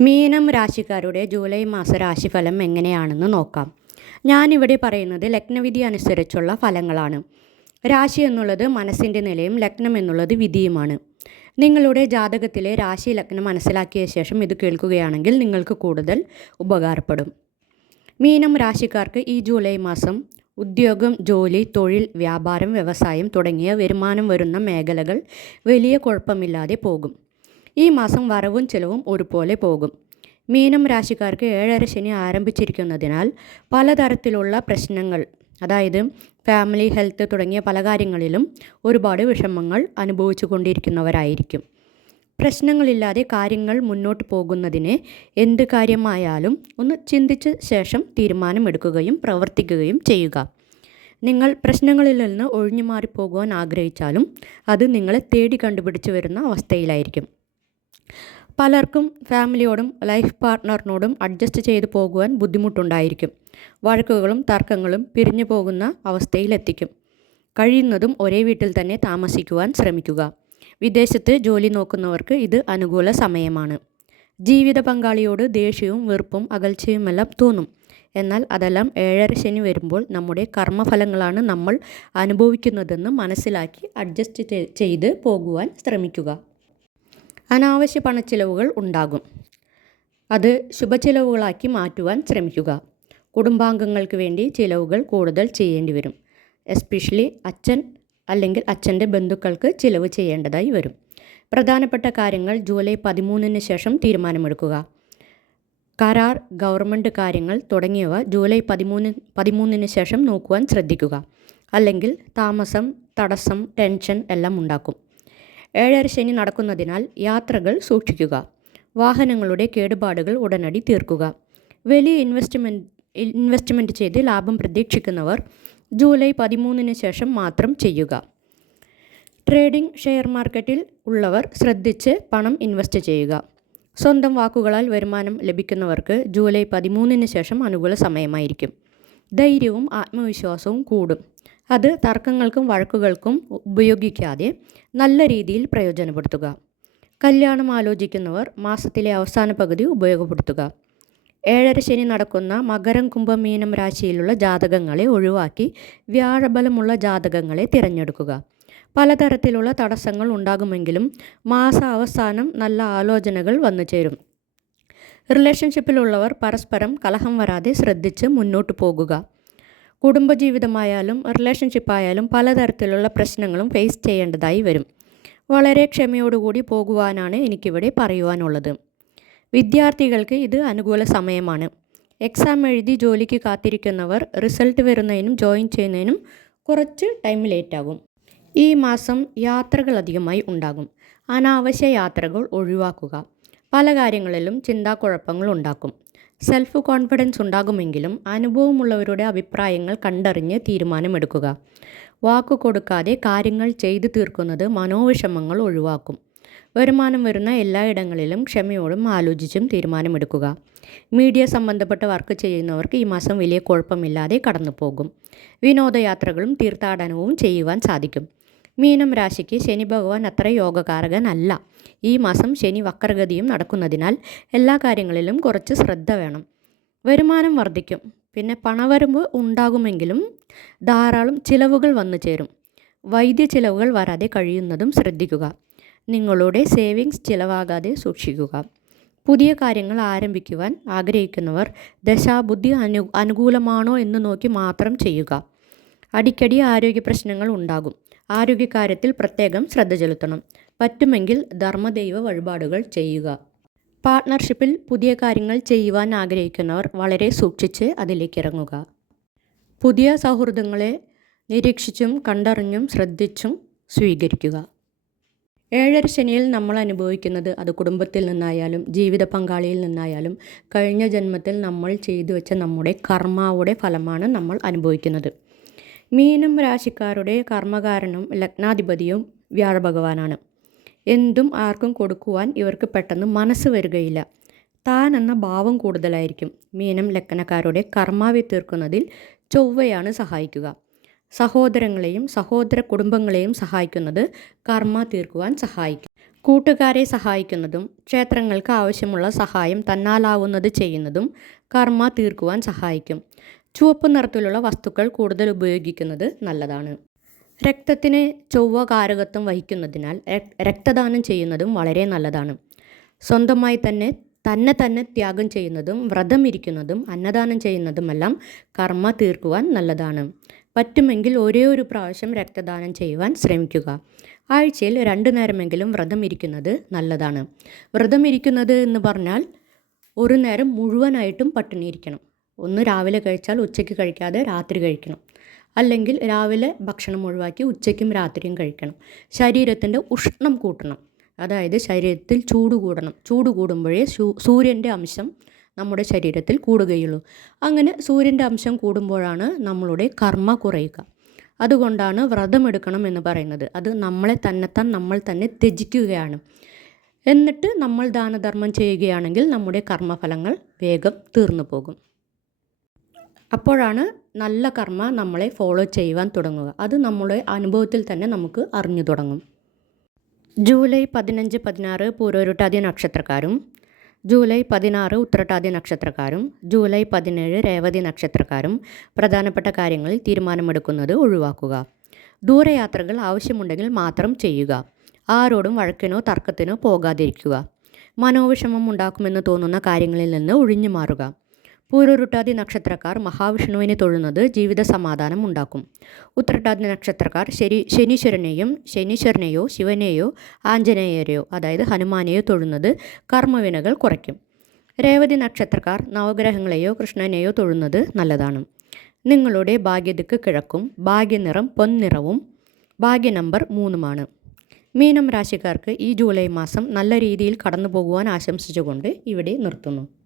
മീനം രാശിക്കാരുടെ July മാസ രാശിഫലം എങ്ങനെയാണെന്ന് നോക്കാം. ഞാനിവിടെ പറയുന്നത് ലഗ്നവിധി അനുസരിച്ചുള്ള ഫലങ്ങളാണ്. രാശി എന്നുള്ളത് മനസ്സിന്റെ നിലയും ലഗ്നം എന്നുള്ളത് വിധിയുമാണ്. നിങ്ങളുടെ ജാതകത്തിലെ രാശി ലഗ്നം മനസ്സിലാക്കിയ ശേഷം ഇത് കേൾക്കുകയാണെങ്കിൽ നിങ്ങൾക്ക് കൂടുതൽ ഉപകാരപ്പെടും. മീനം രാശിക്കാർക്ക് ഈ ജൂലൈ മാസം ഉദ്യോഗം ജോലി തൊഴിൽ വ്യാപാരം വ്യവസായം തുടങ്ങിയ വരുമാനം വരുന്ന മേഖലകൾ വലിയ കുഴപ്പമില്ലാതെ പോകും. ഈ മാസം വരവും ചിലവും ഒരുപോലെ പോകും. മീനം രാശിക്കാർക്ക് ഏഴര ശനി ആരംഭിച്ചിരിക്കുന്നതിനാൽ പലതരത്തിലുള്ള പ്രശ്നങ്ങൾ അതായത് ഫാമിലി ഹെൽത്ത് തുടങ്ങിയ പല കാര്യങ്ങളിലും ഒരുപാട് വിഷമങ്ങൾ അനുഭവിച്ചു കൊണ്ടിരിക്കുന്നവരായിരിക്കും. പ്രശ്നങ്ങളില്ലാതെ കാര്യങ്ങൾ മുന്നോട്ട് പോകുന്നതിന് എന്ത് കാര്യമായാലും ഒന്ന് ചിന്തിച്ച ശേഷം തീരുമാനമെടുക്കുകയും പ്രവർത്തിക്കുകയും ചെയ്യുക. നിങ്ങൾ പ്രശ്നങ്ങളിൽ നിന്ന് ഒഴിഞ്ഞു മാറിപ്പോകുവാൻ ആഗ്രഹിച്ചാലും അത് നിങ്ങളെ തേടി കണ്ടുപിടിച്ച് വരുന്ന അവസ്ഥയിലായിരിക്കും. പലർക്കും ഫാമിലിയോടും ലൈഫ് പാർട്ട്ണറിനോടും അഡ്ജസ്റ്റ് ചെയ്ത് പോകുവാൻ ബുദ്ധിമുട്ടുണ്ടായിരിക്കും. വഴക്കുകളും തർക്കങ്ങളും പിരിഞ്ഞു പോകുന്ന അവസ്ഥയിലെത്തിക്കും. കഴിയുന്നതും ഒരേ വീട്ടിൽ തന്നെ താമസിക്കുവാൻ ശ്രമിക്കുക. വിദേശത്ത് ജോലി നോക്കുന്നവർക്ക് ഇത് അനുകൂല സമയമാണ്. ജീവിത പങ്കാളിയോട് ദേഷ്യവും വെറുപ്പും അകൽച്ചയുമെല്ലാം തോന്നും. എന്നാൽ അതെല്ലാം ഏഴര ശനി വരുമ്പോൾ നമ്മുടെ കർമ്മഫലങ്ങളാണ് നമ്മൾ അനുഭവിക്കുന്നതെന്ന് മനസ്സിലാക്കി അഡ്ജസ്റ്റ് ചെയ്ത് പോകുവാൻ ശ്രമിക്കുക. അനാവശ്യ പണച്ചിലവുകൾ ഉണ്ടാകും. അത് ശുഭചിലവുകളാക്കി മാറ്റുവാൻ ശ്രമിക്കുക. കുടുംബാംഗങ്ങൾക്ക് വേണ്ടി ചിലവുകൾ കൂടുതൽ ചെയ്യേണ്ടി വരും. എസ്പെഷ്യലി അച്ഛൻ അല്ലെങ്കിൽ അച്ഛന്റെ ബന്ധുക്കൾക്ക് ചിലവ് ചെയ്യേണ്ടതായി വരും. പ്രധാനപ്പെട്ട കാര്യങ്ങൾ ജൂലൈ പതിമൂന്നിന് ശേഷം തീരുമാനമെടുക്കുക. കരാർ ഗവൺമെന്റ് കാര്യങ്ങൾ തുടങ്ങിയവ ജൂലൈ പതിമൂന്ന് പതിമൂന്നിന് ശേഷം നോക്കുവാൻ ശ്രദ്ധിക്കുക. അല്ലെങ്കിൽ താമസം തടസ്സം ടെൻഷൻ എല്ലാം ഉണ്ടാക്കും. ഏഴര ശനി നടക്കുന്നതിനാൽ യാത്രകൾ സൂക്ഷിക്കുക. വാഹനങ്ങളുടെ കേടുപാടുകൾ ഉടനടി തീർക്കുക. വലിയ ഇൻവെസ്റ്റ്മെന്റ് ഇൻവെസ്റ്റ്മെന്റ് ചെയ്ത് ലാഭം പ്രതീക്ഷിക്കുന്നവർ ജൂലൈ പതിമൂന്നിന് ശേഷം മാത്രം ചെയ്യുക. ട്രേഡിംഗ് ഷെയർ മാർക്കറ്റിൽ ഉള്ളവർ ശ്രദ്ധിച്ച് പണം ഇൻവെസ്റ്റ് ചെയ്യുക. സ്വന്തം വാക്കുകളാൽ വരുമാനം ലഭിക്കുന്നവർക്ക് ജൂലൈ പതിമൂന്നിന് ശേഷം അനുകൂല സമയമായിരിക്കും. ധൈര്യവും ആത്മവിശ്വാസവും കൂടും. അത് തർക്കങ്ങൾക്കും വഴക്കുകൾക്കും ഉപയോഗിക്കാതെ നല്ല രീതിയിൽ പ്രയോജനപ്പെടുത്തുക. കല്യാണം ആലോചിക്കുന്നവർ മാസത്തിലെ അവസാന പകുതി ഉപയോഗപ്പെടുത്തുക. ഏഴര ശനി നടക്കുന്ന മകരം കുംഭം മീനം രാശിയിലുള്ള ജാതകങ്ങളെ ഒഴിവാക്കി വ്യാഴബലമുള്ള ജാതകങ്ങളെ തിരഞ്ഞെടുക്കുക. പലതരത്തിലുള്ള തടസ്സങ്ങൾ ഉണ്ടാകുമെങ്കിലും മാസ അവസാനം നല്ല ആലോചനകൾ വന്നു ചേരും. റിലേഷൻഷിപ്പിലുള്ളവർ പരസ്പരം കലഹം വരാതെ ശ്രദ്ധിച്ച് മുന്നോട്ട് പോകുക. കുടുംബജീവിതമായാലും റിലേഷൻഷിപ്പായാലും പലതരത്തിലുള്ള പ്രശ്നങ്ങളും ഫേസ് ചെയ്യേണ്ടതായി വരും. വളരെ ക്ഷമയോടുകൂടി പോകുവാനാണ് എനിക്കിവിടെ പറയുവാനുള്ളത്. വിദ്യാർത്ഥികൾക്ക് ഇത് അനുകൂല സമയമാണ്. എക്സാം എഴുതി ജോലിക്ക് കാത്തിരിക്കുന്നവർ റിസൾട്ട് വരുന്നതിനും ജോയിൻ ചെയ്യുന്നതിനും കുറച്ച് ടൈം ലേറ്റാകും ഈ മാസം യാത്രകൾ അധികമായി ഉണ്ടാകും. അനാവശ്യ യാത്രകൾ ഒഴിവാക്കുക. പല കാര്യങ്ങളിലും ചിന്താക്കുഴപ്പങ്ങൾ ഉണ്ടാക്കും. സെൽഫ് കോൺഫിഡൻസ് ഉണ്ടാകുമെങ്കിലും അനുഭവമുള്ളവരുടെ അഭിപ്രായങ്ങൾ കണ്ടറിഞ്ഞ് തീരുമാനമെടുക്കുക. വാക്കു കൊടുക്കാതെ കാര്യങ്ങൾ ചെയ്തു തീർക്കുന്നത് മനോവിഷമങ്ങൾ ഒഴിവാക്കും. വരുമാനം വരുന്ന എല്ലായിടങ്ങളിലും ക്ഷമയോടും ആലോചിച്ചും തീരുമാനമെടുക്കുക. മീഡിയ സംബന്ധപ്പെട്ട വർക്ക് ചെയ്യുന്നവർക്ക് ഈ മാസം വലിയ കുഴപ്പമില്ലാതെ കടന്നു പോകും വിനോദയാത്രകളും തീർത്ഥാടനവും ചെയ്യുവാൻ സാധിക്കും. മീനം രാശിക്ക് ശനി ഭഗവാൻ അത്ര യോഗകാരകനല്ല. ഈ മാസം ശനി വക്രഗതിയും നടക്കുന്നതിനാൽ എല്ലാ കാര്യങ്ങളിലും കുറച്ച് ശ്രദ്ധ വേണം. വരുമാനം വർദ്ധിക്കും. പിന്നെ പണവരമ്പ് ഉണ്ടാകുമെങ്കിലും ധാരാളം ചിലവുകൾ വന്നു ചേരും. വൈദ്യ ചിലവുകൾ വരാതെ കഴിയുന്നതും ശ്രദ്ധിക്കുക. നിങ്ങളുടെ സേവിങ്സ് ചിലവാകാതെ സൂക്ഷിക്കുക. പുതിയ കാര്യങ്ങൾ ആരംഭിക്കുവാൻ ആഗ്രഹിക്കുന്നവർ ദശാബുദ്ധി അനു അനുകൂലമാണോ എന്ന് നോക്കി മാത്രം ചെയ്യുക. അടിക്കടി ആരോഗ്യ പ്രശ്നങ്ങൾ ഉണ്ടാകും. ആരോഗ്യകാര്യത്തിൽ പ്രത്യേകം ശ്രദ്ധ ചെലുത്തണം. പറ്റുമെങ്കിൽ ധർമ്മദൈവ വഴിപാടുകൾ ചെയ്യുക. പാർട്ട്ണർഷിപ്പിൽ പുതിയ കാര്യങ്ങൾ ചെയ്യുവാൻ ആഗ്രഹിക്കുന്നവർ വളരെ സൂക്ഷിച്ച് അതിലേക്ക് ഇറങ്ങുക. പുതിയ സൗഹൃദങ്ങളെ നിരീക്ഷിച്ചും കണ്ടറിഞ്ഞും ശ്രദ്ധിച്ചും സ്വീകരിക്കുക. ഏഴര ശനിയിൽ നമ്മൾ അനുഭവിക്കുന്നത് അത് കുടുംബത്തിൽ നിന്നായാലും ജീവിത പങ്കാളിയിൽ നിന്നായാലും കഴിഞ്ഞ ജന്മത്തിൽ നമ്മൾ ചെയ്തു വെച്ച നമ്മുടെ കർമാവുടെ ഫലമാണ് നമ്മൾ അനുഭവിക്കുന്നത്. മീനം രാശിക്കാരുടെ കർമ്മകാരനും ലഗ്നാധിപതിയും വ്യാഴഭഗവാനാണ്. എന്തും ആർക്കും കൊടുക്കുവാൻ ഇവർക്ക് പെട്ടെന്ന് മനസ്സ് വരികയില്ല. താൻ എന്ന ഭാവം കൂടുതലായിരിക്കും. മീനം ലഗ്നക്കാരുടെ കർമാവി തീർക്കുന്നതിൽ ചൊവ്വയാണ് സഹായിക്കുക. സഹോദരങ്ങളെയും സഹോദര കുടുംബങ്ങളെയും സഹായിക്കുന്നത് കർമ്മ തീർക്കുവാൻ സഹായിക്കും. കൂട്ടുകാരെ സഹായിക്കുന്നതും ക്ഷേത്രങ്ങൾക്ക് ആവശ്യമുള്ള സഹായം തന്നാലാവുന്നത് ചെയ്യുന്നതും കർമ്മ തീർക്കുവാൻ സഹായിക്കും. ചുവപ്പ് നിറത്തിലുള്ള വസ്തുക്കൾ കൂടുതൽ ഉപയോഗിക്കുന്നത് നല്ലതാണ്. രക്തത്തിന് ചൊവ്വ കാരകത്വം വഹിക്കുന്നതിനാൽ രക്തദാനം ചെയ്യുന്നതും വളരെ നല്ലതാണ്. സ്വന്തമായി തന്നെ തന്നെ തന്നെ ത്യാഗം ചെയ്യുന്നതും വ്രതം ഇരിക്കുന്നതും അന്നദാനം ചെയ്യുന്നതുമെല്ലാം കർമ്മ തീർക്കുവാൻ നല്ലതാണ്. പറ്റുമെങ്കിൽ ഒരേ ഒരു പ്രാവശ്യം രക്തദാനം ചെയ്യുവാൻ ശ്രമിക്കുക. ആഴ്ചയിൽ രണ്ടു നേരമെങ്കിലും വ്രതം ഇരിക്കുന്നത് നല്ലതാണ്. വ്രതം ഇരിക്കുന്നത് എന്ന് പറഞ്ഞാൽ ഒരു നേരം മുഴുവനായിട്ടും പട്ടിണിയിരിക്കണം ഒന്ന് രാവിലെ കഴിച്ചാൽ ഉച്ചയ്ക്ക് കഴിക്കാതെ രാത്രി കഴിക്കണം. അല്ലെങ്കിൽ രാവിലെ ഭക്ഷണം ഒഴിവാക്കി ഉച്ചയ്ക്കും രാത്രിയും കഴിക്കണം. ശരീരത്തിന്റെ ഉഷ്ണം കൂട്ടണം. അതായത് ശരീരത്തിൽ ചൂട് കൂടണം. ചൂട് കൂടുമ്പോഴേ സൂര്യന്റെ അംശം നമ്മുടെ ശരീരത്തിൽ കൂടുകയുള്ളൂ. അങ്ങനെ സൂര്യന്റെ അംശം കൂടുമ്പോഴാണ് നമ്മളുടെ കർമ്മ കുറയുക. അതുകൊണ്ടാണ് വ്രതമെടുക്കണം എന്ന് പറയുന്നത്. അത് നമ്മളെ തന്നെത്താൻ നമ്മൾ തന്നെ ത്യജിക്കുകയാണ്. എന്നിട്ട് നമ്മൾ ദാനധർമ്മം ചെയ്യുകയാണെങ്കിൽ നമ്മുടെ കർമ്മഫലങ്ങൾ വേഗം തീർന്നു പോകും. അപ്പോഴാണ് നല്ല കർമ്മ നമ്മളെ ഫോളോ ചെയ്യുവാൻ തുടങ്ങുക. അത് നമ്മുടെ അനുഭവത്തിൽ തന്നെ നമുക്ക് അറിഞ്ഞു തുടങ്ങും. ജൂലൈ പതിനഞ്ച് പതിനാറ് പൂരോരുട്ടാതി നക്ഷത്രക്കാരും ജൂലൈ പതിനാറ് ഉത്രട്ടാതി നക്ഷത്രക്കാരും ജൂലൈ പതിനേഴ് രേവതി നക്ഷത്രക്കാരും പ്രധാനപ്പെട്ട കാര്യങ്ങളിൽ തീരുമാനമെടുക്കുന്നത് ഒഴിവാക്കുക. ദൂരയാത്രകൾ ആവശ്യമുണ്ടെങ്കിൽ മാത്രം ചെയ്യുക. ആരോടും വഴക്കിനോ തർക്കത്തിനോ പോകാതിരിക്കുക. മനോവിഷമം ഉണ്ടാക്കുമെന്ന് തോന്നുന്ന കാര്യങ്ങളിൽ നിന്ന് ഒഴിഞ്ഞു മാറുക പൂരുരുട്ടാതി നക്ഷത്രക്കാർ മഹാവിഷ്ണുവിനെ തൊഴുന്നത് ജീവിത സമാധാനം ഉണ്ടാക്കും. ഉത്രട്ടാതി നക്ഷത്രക്കാർ ശരി ശനീശ്വരനെയും ശനീശ്വരനെയോ ശിവനെയോ ആഞ്ജനേയരെയോ അതായത് ഹനുമാനെയോ തൊഴുന്നത് കർമ്മവിനകൾ കുറയ്ക്കും. രേവതി നക്ഷത്രക്കാർ നവഗ്രഹങ്ങളെയോ കൃഷ്ണനെയോ തൊഴുന്നത് നല്ലതാണ്. നിങ്ങളുടെ ഭാഗ്യദിക്ക് കിഴക്കും ഭാഗ്യനിറം പൊന്നിറവും ഭാഗ്യ നമ്പർ മൂന്നുമാണ്. മീനം രാശിക്കാർക്ക് ഈ ജൂലൈ മാസം നല്ല രീതിയിൽ കടന്നു പോകുവാൻ ആശംസിച്ചുകൊണ്ട് ഇവിടെ നിർത്തുന്നു.